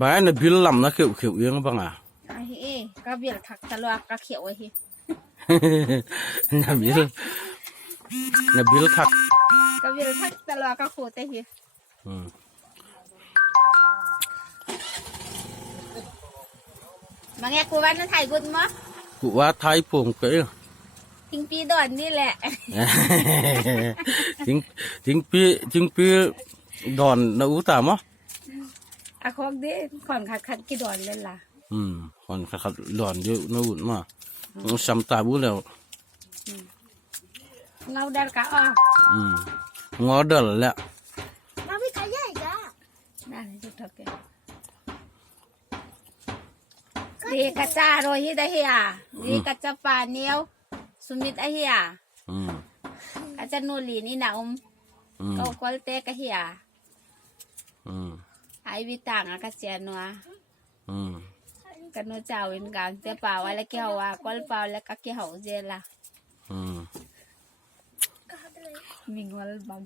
บ้านเนี่ยบิลลำนะเขียวเองบ้างอ่ะก็เบียร์ถักตะลวกก็เขียวไอ้ที่เนี่ยบิลทักก็เบียร์ถักตะลวกก็โคตรไอ้ที่มาแงกูว่านั่นไทยกุนมั้งกูว่าไทยผมก็ทิ้งปีดอนนี่แหละทิ้งปีดอนนะอุตามะอะคอกดิก่อนขัดกี่ดอนเลยล่ะก่อนขัดดอนเยอะนะอุมาซ้ำตาบุแล้วเงาดันกะอ้องอเดลแหละมาไม่ขายใหญ่จ้านั่นจุดทักแกดีกระจาโรยฮิดาเฮียดีกระจาปาเนียวสุมิตอะเฮียกระจานูลีนี่นะก็กอลเตกะเฮียไอวิตังอากาเซียนัวกันโนเจ้าวินกันเตป่าวอะไรเกี่ยวว่ากอลเปล่าแล้วก็เกี่ยวเจล่ะมิงวัลบัง